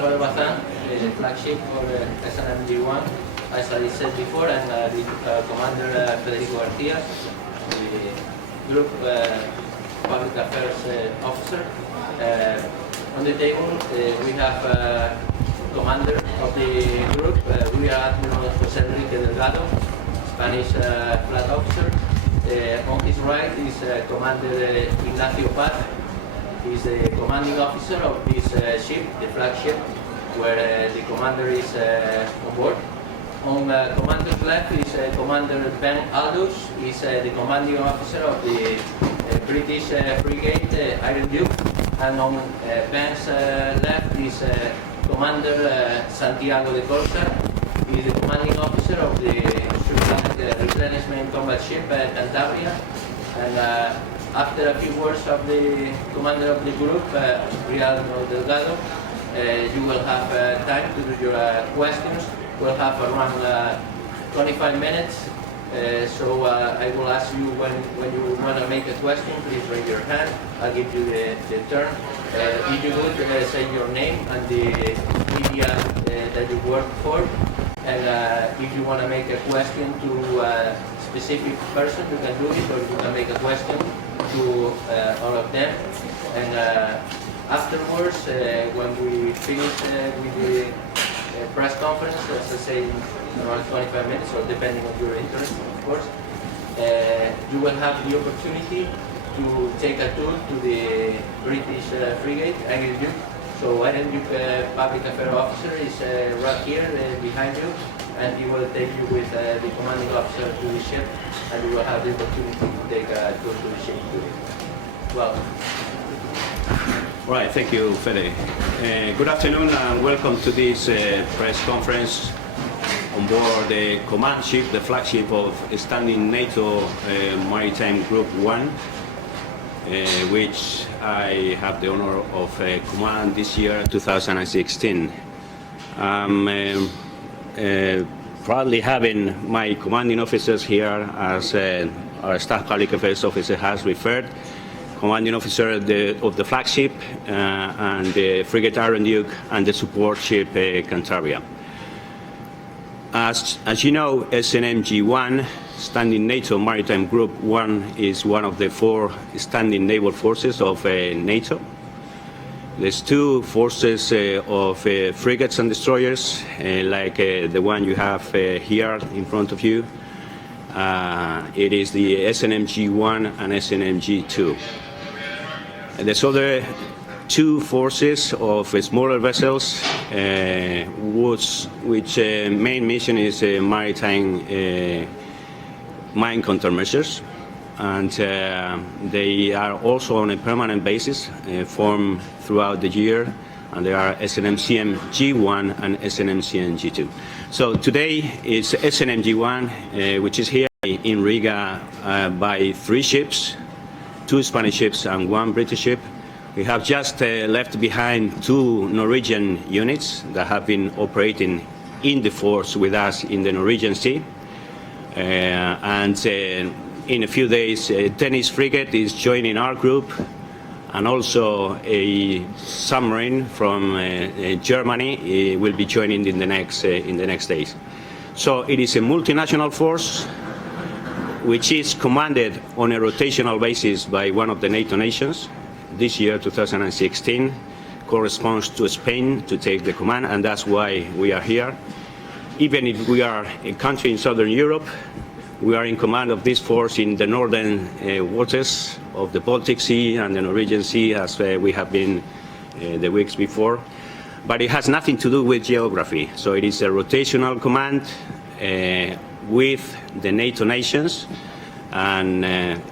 flagship for SNMG1. As I said before, I'm the Commander Federico Garcia, the Group Public Affairs Officer. On the table, we have Commander of the group, Rear Admiral José Enrique Delgado, Spanish Flag Officer. On his right is Commander Ignacio Paz. He's the commanding officer of this ship, the flagship, where the commander is on board. On commander's left is Commander Ben Aldous. He's the commanding officer of the British frigate Iron Duke. And on Ben's left is Commander Santiago de Corsa. He's the commanding officer of the replenishment combat ship Cantabria. And after a few words of the commander of the group, Rear Admiral Delgado, you will have time to do your questions. We'll have around 25 minutes. So I will ask you when you want to make a question, please raise your hand. I'll give you the turn. If you would say your name and the media that you work for. And if you want to make a question to a specific person, you can do it, or you can make a question to all of them. And afterwards, when we finish with the press conference, as I say, around 25 minutes, or depending on your interest, of course, you will have the opportunity to take a tour to the British frigate, Iron Duke. So Iron Duke Public Affairs Officer is right here behind you, and he will take you with the commanding officer to the ship, and you will have the opportunity to take a tour to the ship too. Welcome. Right, thank you, Fede. Good afternoon and welcome to this press conference on board the command ship, the flagship of standing NATO Maritime Group 1, which I have the honor of command this year, 2016. I'm proudly having my commanding officers here, as our Staff Public Affairs Officer has referred. Commanding officer of the flagship and the frigate Iron Duke and the support ship Cantabria. As you know, SNMG1, standing NATO Maritime Group 1, is one of the 4 standing naval forces of NATO. There's 2 forces of frigates and destroyers, like the one you have here in front of you. It is the SNMG1 and SNMG2. There's other 2 forces of smaller vessels, which main mission is maritime mine countermeasures, and they are also on a permanent basis, formed throughout the year, and they are SNMCM-G1 and SNMCM-G2. So today it's SNMG1, which is here in Riga by 3 ships. 2 Spanish ships and 1 British ship. We have just left behind 2 Norwegian units that have been operating in the force with us in the Norwegian Sea. And in a few days, a Danish frigate is joining our group, and also a submarine from Germany will be joining in the next days. So it is a multinational force, which is commanded on a rotational basis by one of the NATO nations. This year, 2016, corresponds to Spain to take the command, and that's why we are here. Even if we are a country in Southern Europe, we are in command of this force in the northern waters of the Baltic Sea and the Norwegian Sea, as we have been the weeks before. But it has nothing to do with geography. So it is a rotational command with the NATO nations, and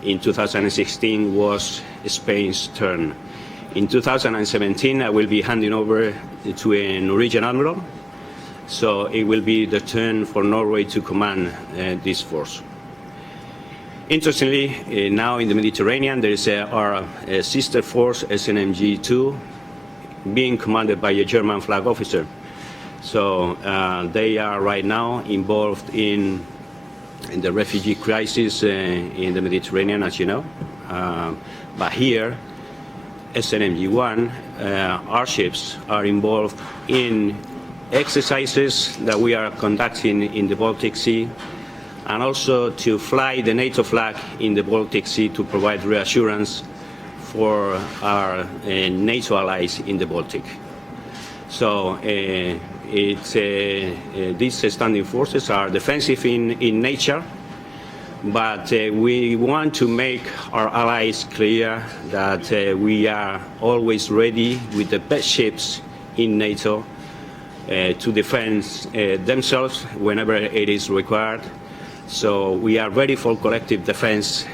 in 2016 was Spain's turn. In 2017, I will be handing over to a Norwegian admiral, so it will be the turn for Norway to command this force. Interestingly, now in the Mediterranean, there is our sister force, SNMG2, being commanded by a German flag officer. So they are right now involved in the refugee crisis in the Mediterranean, as you know. But here, SNMG1, our ships are involved in exercises that we are conducting in the Baltic Sea, and also to fly the NATO flag in the Baltic Sea to provide reassurance for our NATO allies in the Baltic. So these standing forces are defensive in nature, but we want to make our allies clear that we are always ready with the best ships in NATO to defend themselves whenever it is required. So we are ready for collective defense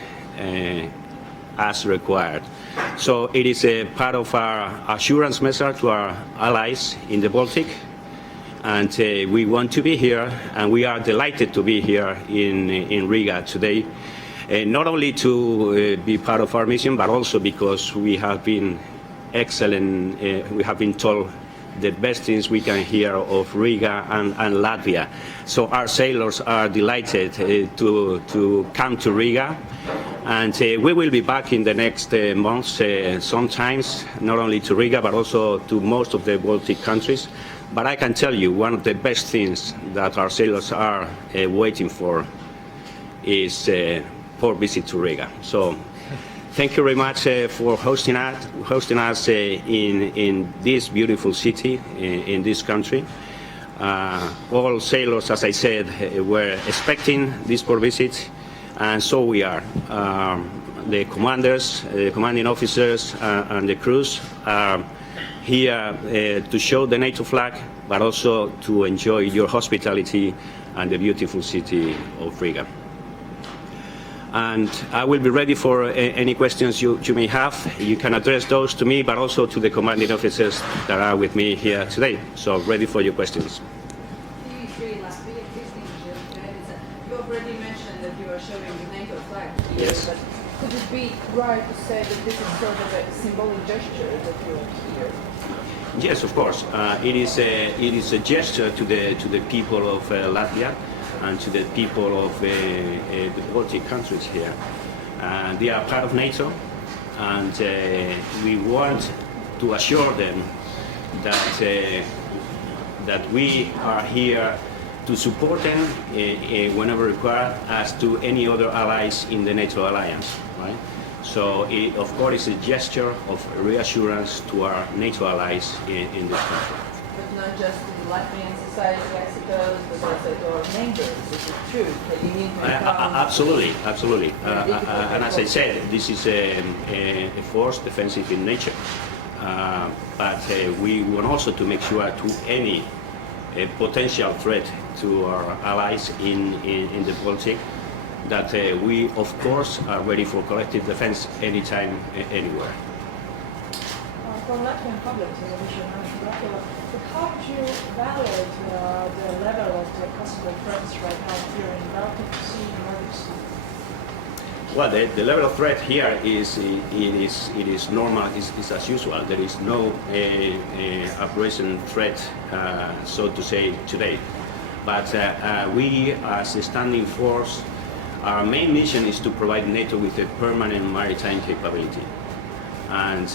as required. So it is a part of our assurance measure to our allies in the Baltic, and we want to be here, and we are delighted to be here in Riga today, not only to be part of our mission, but also because we have been excellent, we have been told the best things we can hear of Riga and Latvia. So our sailors are delighted to come to Riga, and we will be back in the next months sometimes, not only to Riga but also to most of the Baltic countries. But I can tell you one of the best things that our sailors are waiting for is port visit to Riga. So thank you very much for hosting us in this beautiful city, in this country. All sailors, as I said, were expecting this port visit, and so we are. The commanders, the commanding officers, and the crews are here to show the NATO flag, but also to enjoy your hospitality and the beautiful city of Riga. And I will be ready for any questions you may have. You can address those to me, but also to the commanding officers that are with me here today. So ready for your questions. You already mentioned that you are showing the NATO flag here, Yes. but could it be right to say that this is sort of a symbolic gesture that you are here? Yes, of course. It is a gesture to the people of Latvia and to the people of the Baltic countries here. They are part of NATO, and we want to assure them that we are here to support them whenever required, as to any other allies in the NATO alliance, right? So it, of course, is a gesture of reassurance to our NATO allies in this country. But not just to the Latvian society, I suppose, but also to our neighbors. This is true. Taking into account. Absolutely. And as I said, this is a force defensive in nature. But we want also to make sure to any potential threat to our allies in the Baltic that we, of course, are ready for collective defense anytime, anywhere. From Latvian public television, but how would you evaluate the level of the possible threats right now here in Baltic Sea and Nordic Sea? Well, the level of threat here is normal, is as usual. There is no operation threat, so to say, today. But we, as a standing force, our main mission is to provide NATO with a permanent maritime capability. And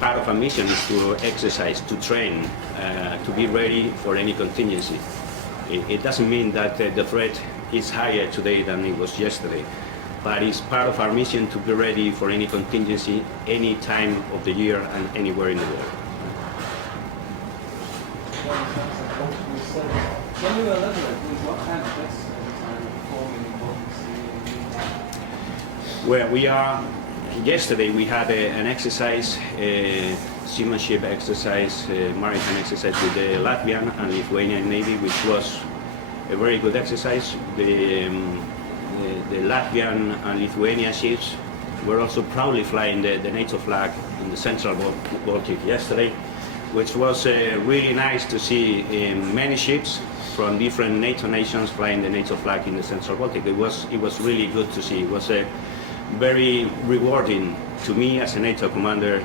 part of our mission is to exercise, to train, to be ready for any contingency. It doesn't mean that the threat is higher today than it was yesterday, but it's part of our mission to be ready for any contingency, any time of the year and anywhere in the world. Can you elaborate with what kind of tests are you performing in Baltic Sea? Where we are, yesterday we had an exercise, seamanship exercise, maritime exercise with the Latvian and Lithuanian Navy, which was a very good exercise. The Latvian and Lithuanian ships were also proudly flying the NATO flag in the central Baltic yesterday, which was really nice to see many ships from different NATO nations flying the NATO flag in the central Baltic. It was really good to see. It was very rewarding to me as a NATO commander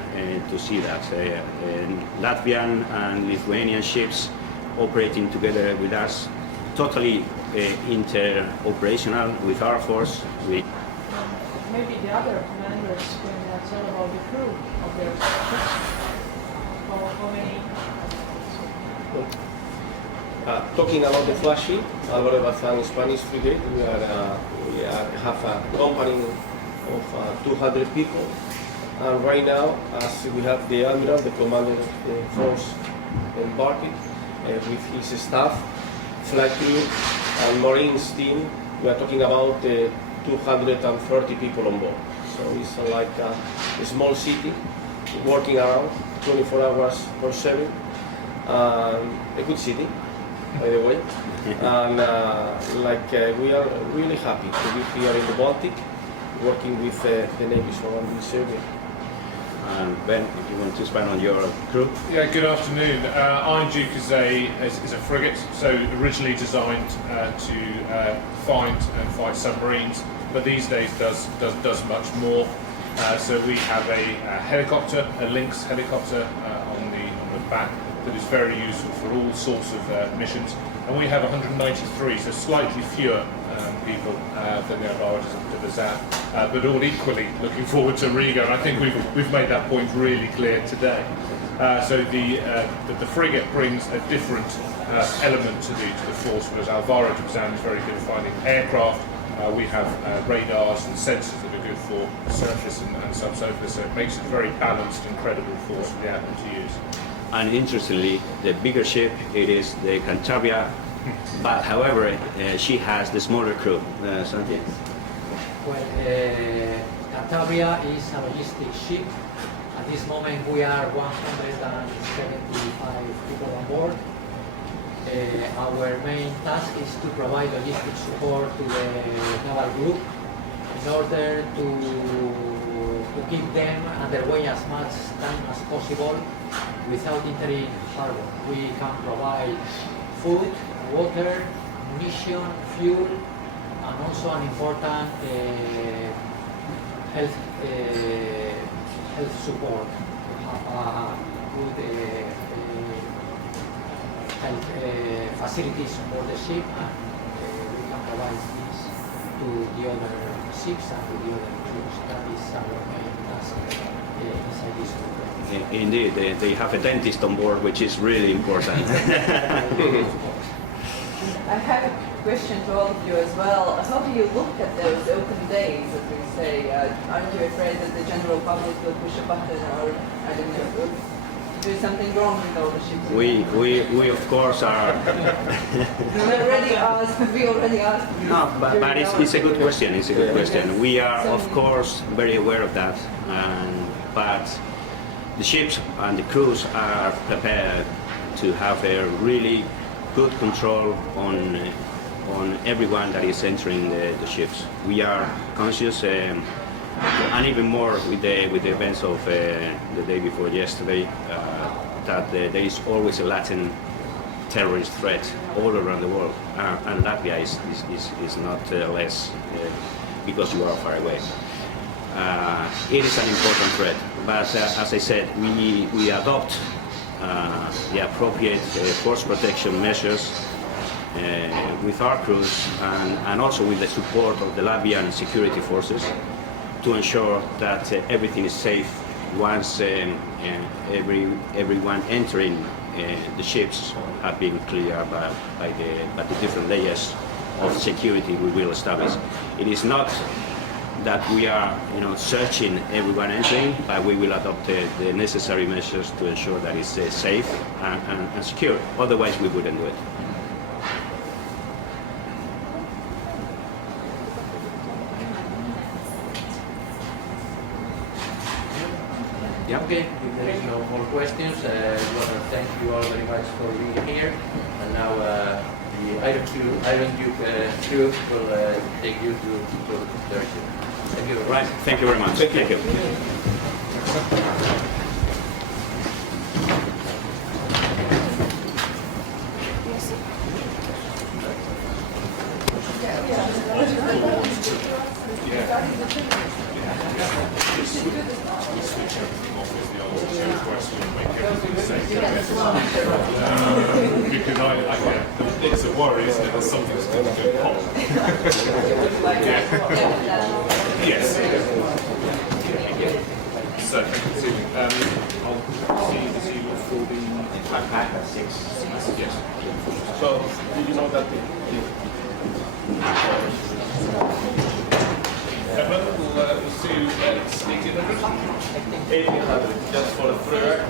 to see that. Latvian and Lithuanian ships operating together with us, totally inter-operational with our force. maybe the other commanders can tell about the crew of their ships. How many? Talking about the flagship, Álvaro Bazán Spanish frigate, we have a company of 200 people, and right now, as we have the admiral, the commander of the force, embarked with his staff, flight crew, and marines team, we are talking about 230 people on board. So it's like a small city working around 24 hours per 7. A good city, by the way. And we are really happy to be here in the Baltic, working with the Navy, so I'm really serving. Ben, if you want to expand on your crew. Yeah, good afternoon. Iron Duke is a frigate, so originally designed to find and fight submarines, but these days does much more. So we have a helicopter, a Lynx helicopter on the back that is very useful for all sorts of missions, and we have 193, so slightly fewer people than the Alvaro de Bazán, but all equally looking forward to Riga, and I think we've made that point really clear today. So the frigate brings a different element to the force, whereas Alvaro de Bazán is very good at finding aircraft. We have radars and sensors that are good for surface and subsurface, so it makes it a very balanced and credible force for the admiral to use. And interestingly, the bigger ship, it is the Cantabria, but however, she has the smaller crew. Santi? Well, Cantabria is a logistics ship. At this moment, we are 175 people on board. Our main task is to provide logistic support to the naval group in order to keep them underway as much time as possible without entering harbor. We can provide food, water, munition, fuel, and also an important health support. Good health facilities on board the ship, and we can provide this to the other ships and to the other crews. That is our main task inside this group. Indeed, they have a dentist on board, which is really important. I have a question to all of you as well. How do you look at those open days, as we say? Aren't you afraid that the general public will push a button, or I don't know, do something wrong with all the ships? We of course are. We already asked. No, but it's a good question. It's a good question. We are of course very aware of that, but the ships and the crews are prepared to have a really good control on everyone that is entering the ships. We are conscious, and even more with the events of the day before yesterday, that there is always a latent terrorist threat all around the world, and Latvia is not less because you are far away. It is an important threat, but as I said, we adopt the appropriate force protection measures with our crews and also with the support of the Latvian security forces to ensure that everything is safe once everyone entering the ships have been cleared by the different layers of security we will establish. It is not that we are searching everyone entering, but we will adopt the necessary measures to ensure that it's safe and secure. Otherwise, we wouldn't do it. Yeah. Okay, if there is no more questions, I want to thank you all very much for being here. And now the Iron Duke crew will take you to their ship. Thank you very much. Right. Thank you very much. Thank you. Because it's a worry, isn't it, that something's going to go pop. Yes. attack at 6. Yes. So, do you know that We'll see you at 1800. 1800, just for the prayer.